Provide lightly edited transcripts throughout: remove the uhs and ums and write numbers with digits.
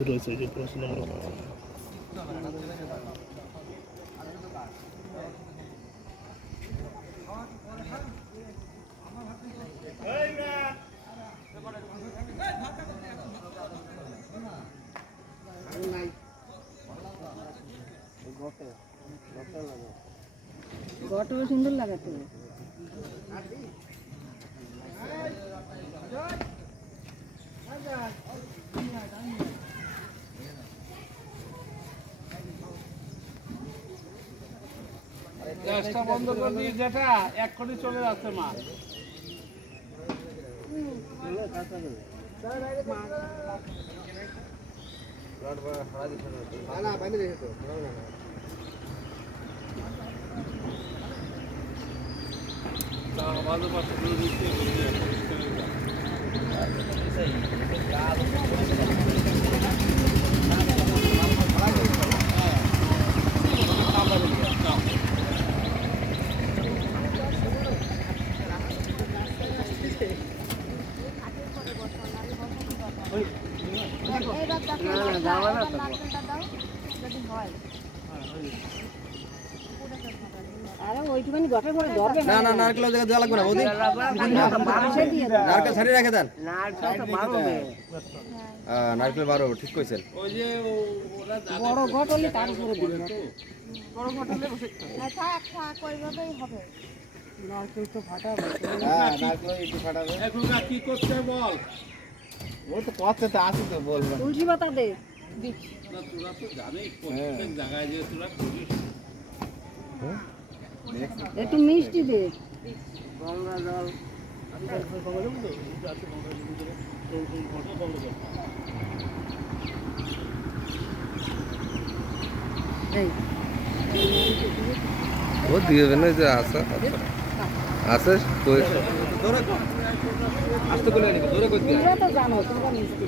রয়েছে যে প্রশ্নমূলক ঘটো সুন্দর লাগাতে গ্যাসটা বন্ধ করে দিয়ে যেটা এক কোটি চলে যাচ্ছে মা না না নারকেলের জায়গা দেওয়া লাগবে না বৌদি নারকেল ছাড়িয়ে রেখে দেন নারকেল 12 ঠিক কইছেন বড় ঘট হলে তার উপরে দিবেন বড় ঘট হলে থাক থাক ওইভাবেই হবে নারকেল তো ফাটাবে হ্যাঁ নারকেল একটু ফাটাবে এখন কি করতে বল ও তো কথা তো আসে তো বলবা তুলসী পাতা দে না তোরা তো জানিস প্রত্যেক জায়গায় যে তোরা করিস একটু মিষ্টি দে গঙ্গা জল এই ও দিয়ে দেবেন যে আছে আছে কই ধরে আস্তে করে নিবে ধরে কই দিয়া তোমরা তো জানো তোমরা মিষ্টি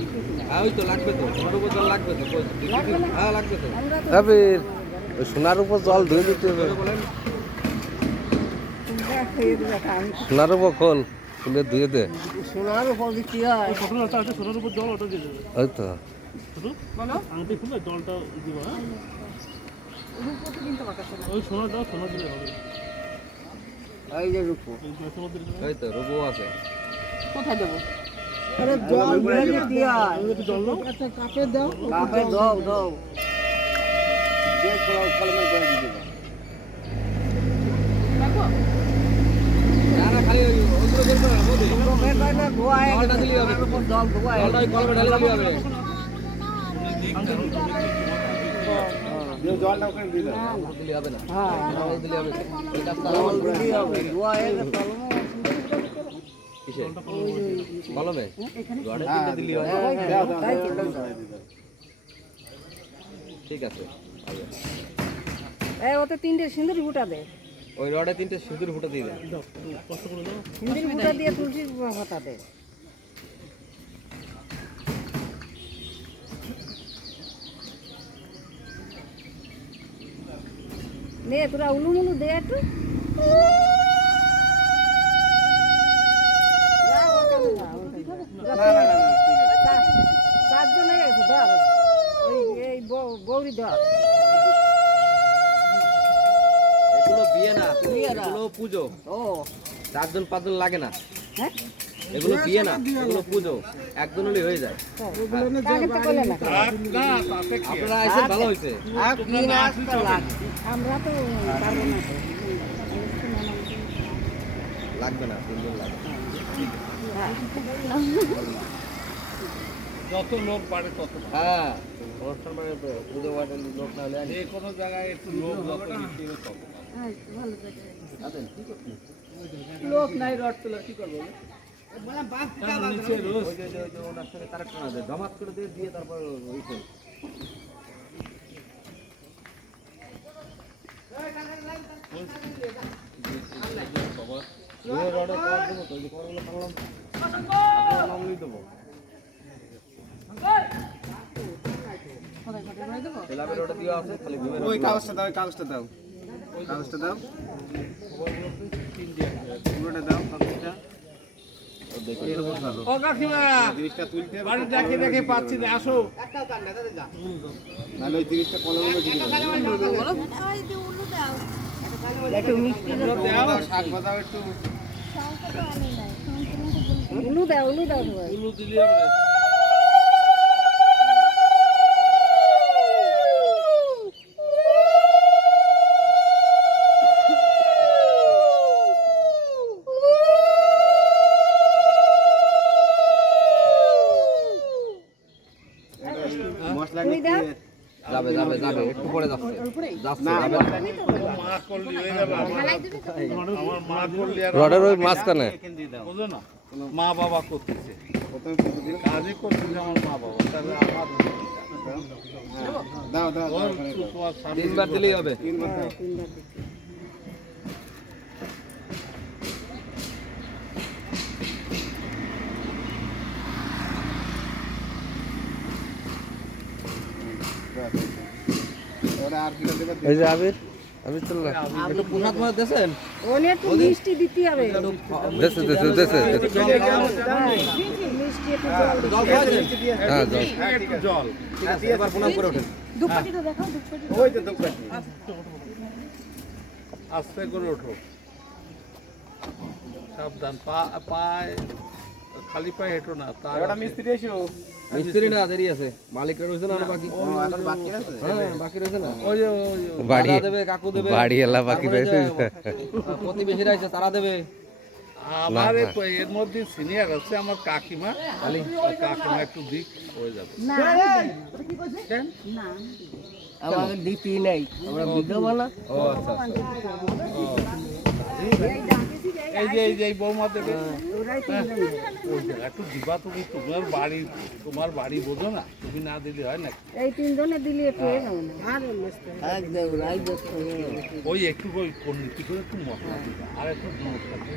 হ্যাঁ ওই তো লাগবে তো বড় বড় জল লাগবে তো হ্যাঁ লাগবে তো আবির ওই সোনার উপর জল ধুয়ে দিতে হবে সোনার উপর খোল খুলে ধুয়ে দে সোনার উপর কি হয় সোনার উপর জল ওটা দিয়ে দেবে ওই তো বলো আংটি খুলে জলটা দিব হ্যাঁ রূপতে কিনতে পারতেছ না ওই সোনাটা সোনা দিলে হবে এই যে রূপ এই গ্যাসের মধ্যে ওই তো রুবো আছে কোথায় দেব আরে জল ভেজে দিয়া একটু জল দাও একটা কাপে দাও কাপে দাও দাও যে কলমে করে দিবে দেখো না না খালি ওগুলো বের করে বৌদি বের করে না ধোয়ায় জলটা দিলেই হবে উপর জল ধোয়ায় জলটা ওই কলমে ঢালে দিলেই হবে জলটা ওখানে দিলে দিলে হবে না হ্যাঁ জল দিলে হবে এই কাজটা জল দিলেই হবে ধোয়ায় কলম কিসে কলমে জলে হ্যাঁ, তিনটে দিলেই হয় তাই তো ঠিক আছে আগে এই ওতে তিনটে সিঁদুরি ফুটা দে ওই রডে তিনটে সিঁদুর ফুটা দিয়ে দেন কষ্ট করে দাও সিঁদুরি ফুটা দিয়ে তুলসী পাতা দে নে তোরা উলুমুলু দে একটু যা, ওখানে যা, ওখানে যা। চারজন হয়ে গেছে ধর এই বৌরি ধর এগুলো বিয়ে না বিয়ে না। এগুলো পুজো ও 4 5 লাগে না হ্যাঁ এগুলো বিয়ে না এগুলো পুজো একজন হলেই হয়ে যায় আগে তো বলে না আপনারা এসে ভালো হয়েছে আমরা তো পারবো না তো। লাগবে না 3 দিন লাগবে যত লোক বাড়ে তত হ্যাঁ অনুষ্ঠান মানে পুজো বাটে লোক না হলে যে কোনো জায়গায় একটু লোক যত বেশি হবে তত আছেন লোক নাই রড তোলা কি করবো নিচে রোজ ওই যে ওনার সাথে কারেক্ট না দেয় জমাত করে দিয়ে তারপর ওই করে ওই রডে কর দেবো তো ওই যে করগুলো পারলাম আপনার নাম লিখে দেবো তেলাপের রডে দেওয়া আছে খালি ঘুমের ওই কাগজটা দাও কাগজটা দাও পুরোটা দাও কাগজটা ও কাকিমা বাড়ি দেখে দেখে পাচ্ছি না, আসো। একটু মিষ্টি দাও, শাক বাদাম একটু উলু দাও সবাই। উলু দিলে হবে। তুমি দাও যাবে যাবে যাবে একটু পরে যাচ্ছে যাচ্ছে যাবে মা করলি হয়ে যাবে, আমার মা করলি আর রডের ওই মাঝখানে বুঝো না, মা বাবা করতেছে, কাজই করতেছে আমার মা বাবা, তাহলে আমার ওর তোমার স্বামী- তিনবার দিলেই হবে এই যে আবির আবির চল না একটু প্রসাদ মনে দিয়েছেন ওনে একটু মিষ্টি দিতে হবে। দেশে দেশে দেশে মিষ্টি একটু জল দিতে জল খাওয়াছেন হ্যাঁ জল একটু জল, ঠিক আছে এবার প্রণাম করে ওঠেন দুপাটিটা দেখাও দুপাটি। আস্তে করে ওঠো, সাবধান, পায়ে খালি পায়ে হেঁটো না। তার মিস্ত্রি না দেরি আছে মালিকরা রয়েছে না আর বাকি হ্যাঁ বাকি রয়েছে না ওই যে বাড়ি দাদা দেবে কাকু দেবে বাড়ি এলা বাকি তারপরে যে, রয়েছে প্রতিবেশীরা আছে তারা দেবে আমার এর মধ্যে সিনিয়র আছে আমার কাকিমা, কাকিমা একটু দিক হয়ে যাবে। না কেন? না আমাদের দিতেই নাই আমরা বিধবা না ও আচ্ছা এই যে এই বৌমা দেবে, ওরাই তিনজন দেবে। ওই যে একটু দিবা, তুমি তোমার বাড়ি বোঝো না, তুমি না দিলে হয় না। এই তিনজনে দিলে পেয়ে যাবো না। আর ওই একটু ওই নীতি করে একটু মশলা দিবা আর একটু দুধ খাবে।